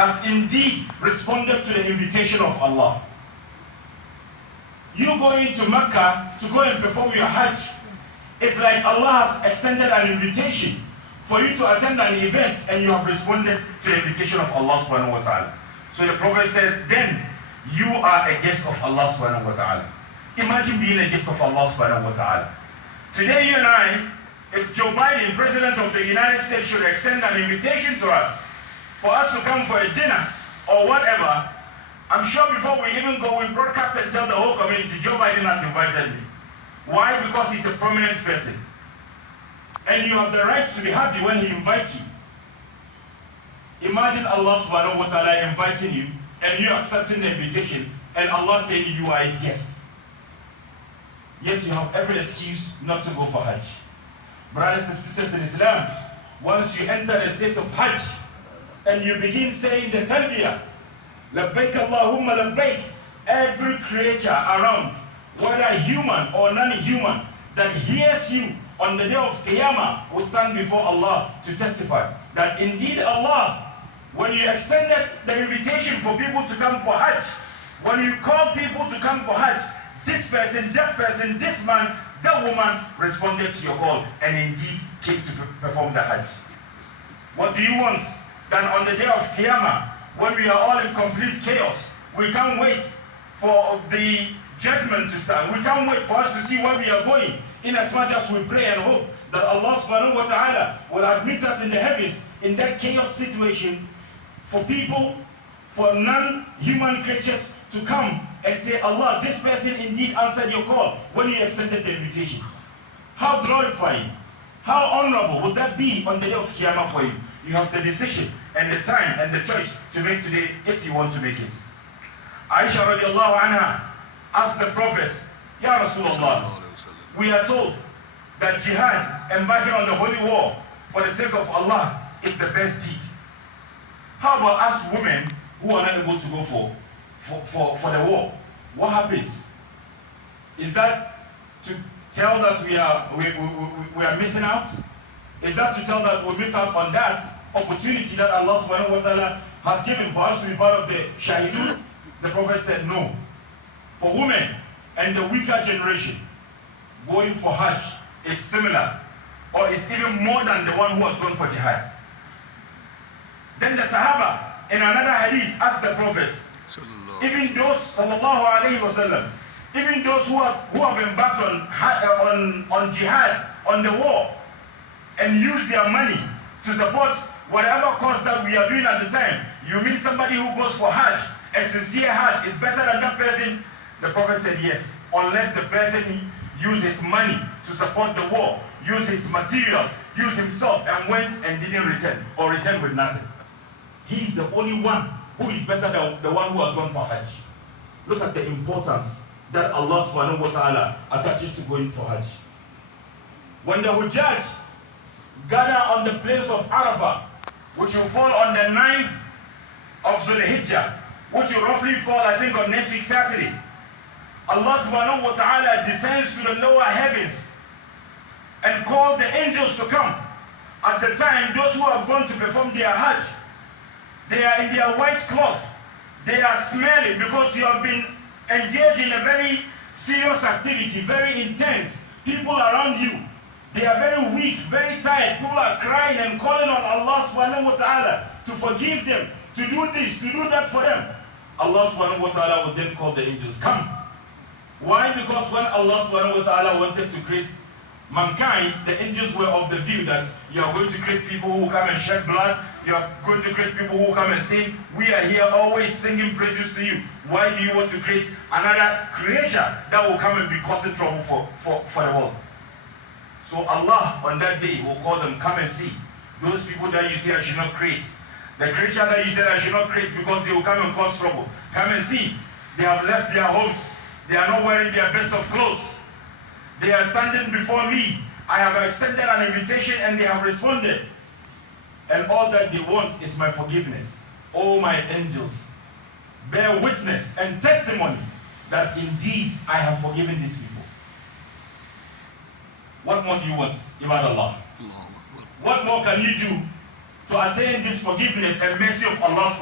has indeed responded to the invitation of Allah. You going to Mecca to go and perform your Hajj, it's like Allah has extended an invitation for you to attend an event, and you have responded to the invitation of Allah subhanahu wa ta'ala. So the Prophet said, then you are a guest of Allah subhanahu wa ta'ala. Imagine being a guest of Allah subhanahu wa ta'ala. Today you and I, if Joe Biden, President of the United States, should extend an invitation to us for us to come for a dinner or whatever, I'm sure before we even go, we broadcast and tell the whole community, Joe Biden has invited me. Why? Because he's a prominent person. And you have the right to be happy when he invites you. Imagine Allah subhanahu wa ta'ala inviting you and you accepting the invitation and Allah saying you are his guest. Yet you have every excuse not to go for Hajj. Brothers and sisters in Islam, once you enter the state of Hajj and you begin saying the talbiyah, labbaik Allahumma labbaik, every creature around, whether human or non-human, that hears you on the day of Qiyamah will stand before Allah to testify that indeed Allah, when you extended the invitation for people to come for Hajj, when you called people to come for Hajj, this person, that person, this man, that woman responded to your call and indeed came to perform the Hajj. What do you want? That on the day of Qiyamah, when we are all in complete chaos, we can't wait for the judgment to start. We can't wait for us to see where we are going, in as much as we pray and hope that Allah subhanahu wa ta'ala will admit us in the heavens in that chaos situation for people, for non-human creatures to come and say, Allah, this person indeed answered your call when you extended the invitation. How glorifying, how honorable would that be on the day of Qiyamah for you? You have the decision and the time and the choice to make today if you want to make it. Aisha radiallahu anha asked the Prophet, Ya Rasulullah, we are told that jihad, embarking on the holy war for the sake of Allah, is the best deed. How about us women who are not able to go for the war? What happens? Is that to tell that we are missing out? Is that to tell that we miss out on that opportunity that Allah subhanahu wa ta'ala has given for us to be part of the shahidun? The Prophet said no. For women and the weaker generation, going for Hajj is similar or is even more than the one who has gone for jihad. Then the Sahaba in another hadith asked the Prophet, even those sallallahu alayhi wasallam, even those who have embarked on jihad, on the war, and use their money to support whatever cause that we are doing at the time, you mean somebody who goes for Hajj, a sincere Hajj, is better than that person? The Prophet said yes, unless the person used his money to support the war, used his materials, used himself, and went and didn't return, or returned with nothing. He's the only one who is better than the one who has gone for Hajj. Look at the importance that Allah subhanahu wa ta'ala attaches to going for Hajj. When the HAJJ gather on the place of Arafah, which will fall on the 9th of Zulhijjah, which will roughly fall, I think, on next week Saturday, Allah subhanahu wa ta'ala descends to the lower heavens and calls the angels to come. At the time, those who have gone to perform their Hajj, they are in their white cloth. They are smelly because you have been engaged in a very serious activity, very intense. People around you, they are very weak, very tired. People are crying and calling on Allah subhanahu wa ta'ala to forgive them, to do this, to do that for them. Allah subhanahu wa ta'ala will then call the angels, come. Why? Because when Allah subhanahu wa ta'ala wanted to create mankind, the angels were of the view that you are going to create people who come and shed blood, you are going to create people who come and sing. We are here always singing praises to you. Why do you want to create another creature that will come and be causing trouble for the world? So Allah on that day will call them, come and see. Those people that you say I should not create, the creature that you said I should not create because they will come and cause trouble, come and see. They have left their homes. They are not wearing their best of clothes. They are standing before me. I have extended an invitation and they have responded. And all that they want is my forgiveness. Oh, my angels, bear witness and testimony that indeed I have forgiven these people. What more do you want, Ibad Allah? What more can you do to attain this forgiveness and mercy of Allah?